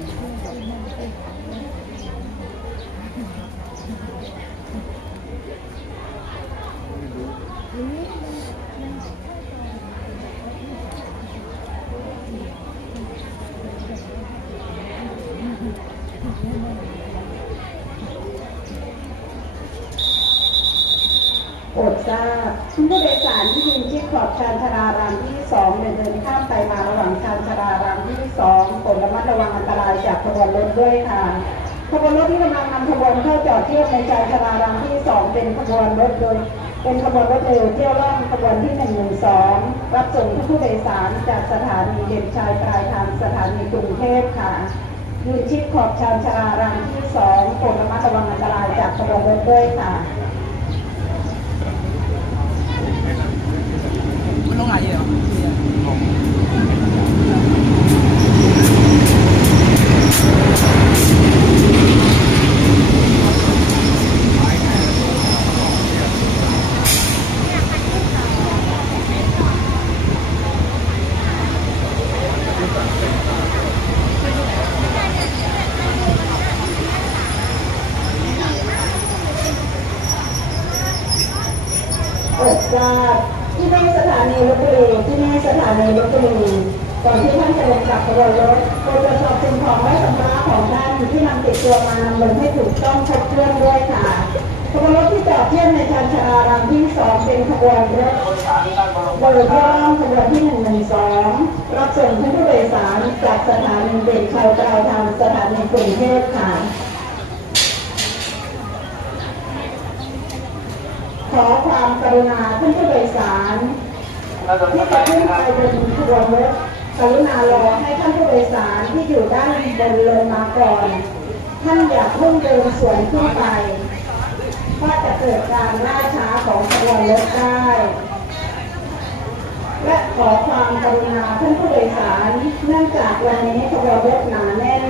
嗯 โปรดทราบผู้โดยสารที่ยืนชิดขอบชานชารารางที่สองเดินเดินข้ามไปมาระหว่างชานชารารางที่สองโปรดระมัดระวังอันตรายจากขบวนรถด้วยค่ะขบวนรถที่กำลังนำขบวนเข้าจอดเทียบในชานชารารางที่สองเป็นขบวนรถโดยเป็นขบวนรถเร็วเที่ยวล่องขบวนที่หนึ่งหนึ่งสองรับส่งผู้โดยสารจากสถานีเด่นชัยปลายทางสถานีกรุงเทพค่ะยืนชิดขอบชานชารารางที่สองโปรดระมัดระวังอันตรายจากขบวนรถด้วยค่ะ มันลงไหนเหรอ เปิดทราบที่นี่สถานีลพบุรีที่นี่สถานีลพบุรี ก่อนที่ท่านจะลงจากขบวนรถโปรดตรวจสอบสิ่งของและสัมภาระของท่านที่นำติดตัวมานำลงให้ถูกต้องครบถ้วนด้วยค่ะขบวนรถที่จอดเทียบในชานชารารามที่สองเป็นขบวนรถโดยเที่ยวล่องขบวนที่หนึ่งหนึ่งสองรับส่งท่านผู้โดยสารจากสถานีเด่นชัยปลายทางสถานีกรุงเทพค่ะขอความกรุณาท่านผู้โดยสารที่จะขึ้นไปบนขบวนรถ กรุณารอให้ท่านผู้โดยสารที่อยู่ด้านบนลงมาก่อน ท่านอย่าเพิ่งเดินสวนขึ้นไปเพราะจะเกิดการล่าช้าของขบวนรถได้ และขอความกรุณาท่านผู้โดยสาร เนื่องจากวันนี้ขบวนรถหนาแน่น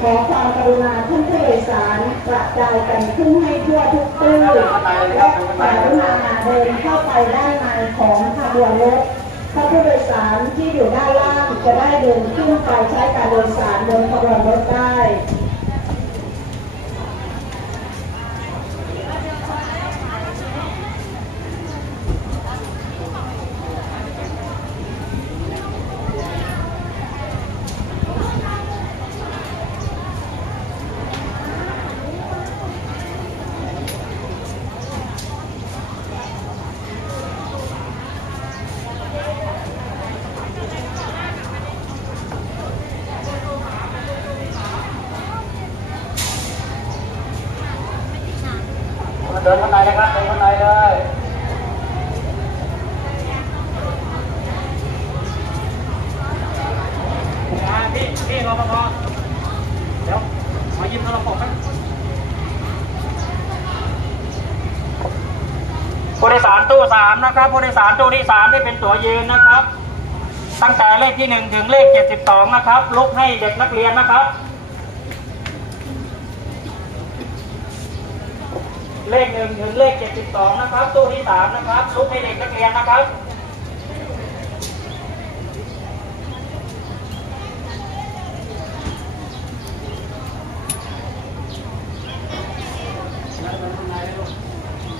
ขอความกรุณาท่านผู้โดยสารกระจายกันขึ้นให้ทั่วทุกตู้และกรุณาเดินเข้าไปด้านในของขบวนรถ ท่าผู้โดยสารที่อยู่ด้านล่างจะได้เดินขึ้นไปใช้การโดยสารบนขบวนรถได้ เดินนเลยครับเดินข้างในเลยมาพี่พี่รอปภเดี๋ยวมายิ้มโทรศัพท์กันผู้โดยสารตู้สามนะครับผู้โดยสารตู้ที่สามที่เป็นตั๋วยืนนะครับ ตั้งแต่เลขที่หนึ่งถึงเลขเจ็ดสิบสองนะครับลุกให้เด็กนักเรียนนะครับ เลขหนึ่งถึงเลขเจ็ดสิบสองนะครับ ตู้ที่สามนะครับลุกให้เด็กนักเรียนนะครับ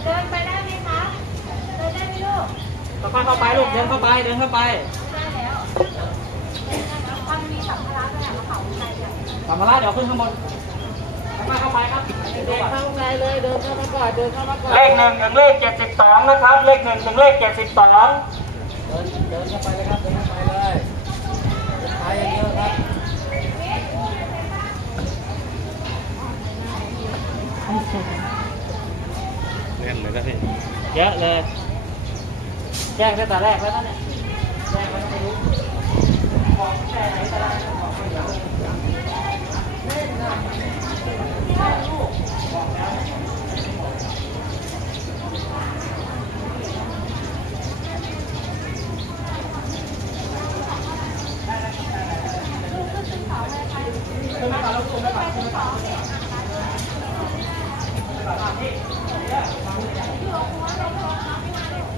เดินไปได้ไหมคะเดินได้ไหมลูกค่อยๆเข้าไปลูกเดินเข้าไปเดินเข้าไปได้แล้วมันมีสัมภาระด้วยอะกระเป๋าใครอะสัมภาระเดี๋ยวขึ้นข้างบนค่อยๆเข้าไปครับ เดินเข้าไปเลยเดินเข้ามาก่อนเดินเข้ามาก่อนเลขหนึ่งถึงเลขเจ็ดสิบสองนะครับ เลขหนึ่งถึงเลขเจ็ดสิบสองเดินเดินเข้าไปเลยครับเดินเข้าไปเลยไปอย่างเดียวครับเล่นเลยนะพี่เยอะเลยแจ้งตั้งแต่แรกแล้วนะเนี่ยแจ้งแล้วไม่รู้บอกแต่ไหนแต่ไรบอกไม่รู้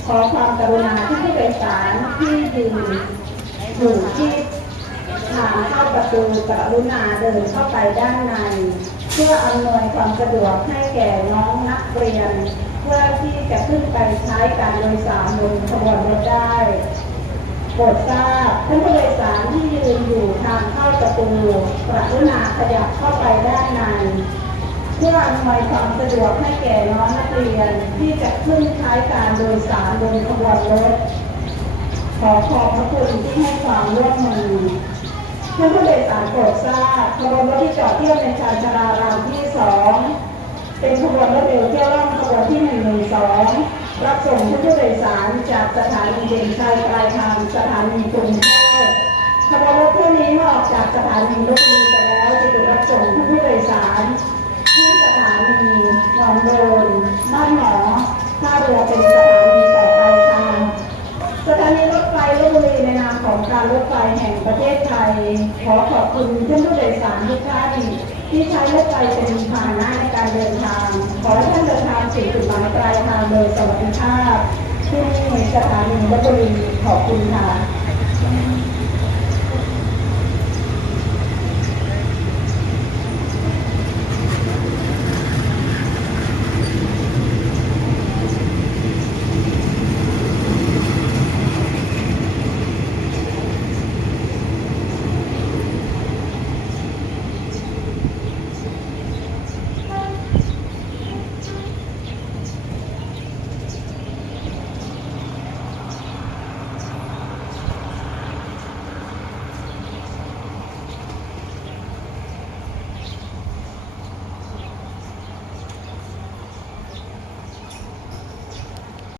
ขอความกรุณาที่ผู้โดยสารที่ยืนอยู่ที่ชางเข้าประตูกรุณาเดินเข้าไปด้านใน เพื่ออำนวยความสะดวกให้แก่น้องนักเรียน เพื่อที่จะขึ้นไปใช้การโดยสารบนขบวนรถได้ โปรดทราบท่านผู้โดยสารที่ยืนอยู่ทางเข้าประตูกรุณาขยับเข้าไปด้านในเพื่ออำนวยความสะดวกให้แก่น้องนักเรียนที่จะขึ้นใช้การโดยสารบนขบวนรถขอขอบพระคุณที่ให้ความร่วมมือท่านผู้โดยสารโปรดทราบขบวนรถที่จอดเที่ยบในชานชาลารามที่สองเป็นขบวนรถเร็วเที่ยวล่องขบวนที่หนึ่งหนึ่งสอง รับส่งผู้โดยสารจากสถานีเด่นชัยปลายทางสถานีกรุงเทพขบวนรถเที่ยวนี้เมื่อออกจากสถานีรถมีไปแล้วจะถูกรับส่งผู้โดยสารที่สถานีหนองโดนบ้านหมอท่าเรือเป็นสถานีต่อไปค่ะสถานีรถไฟลบบุรีในนามของการรถไฟแห่งประเทศไทย ขอขอบคุณท่านผู้โดยสารทุกท่าน ที่ใช้รถไฟเป็นพาหนะในการเดินทาง ขอให้ท่านเดินทางถึงจุดหมายปลายทางโดยสวัสดิภาพที่นี่สถานีลบบุรีขอบคุณค่ะ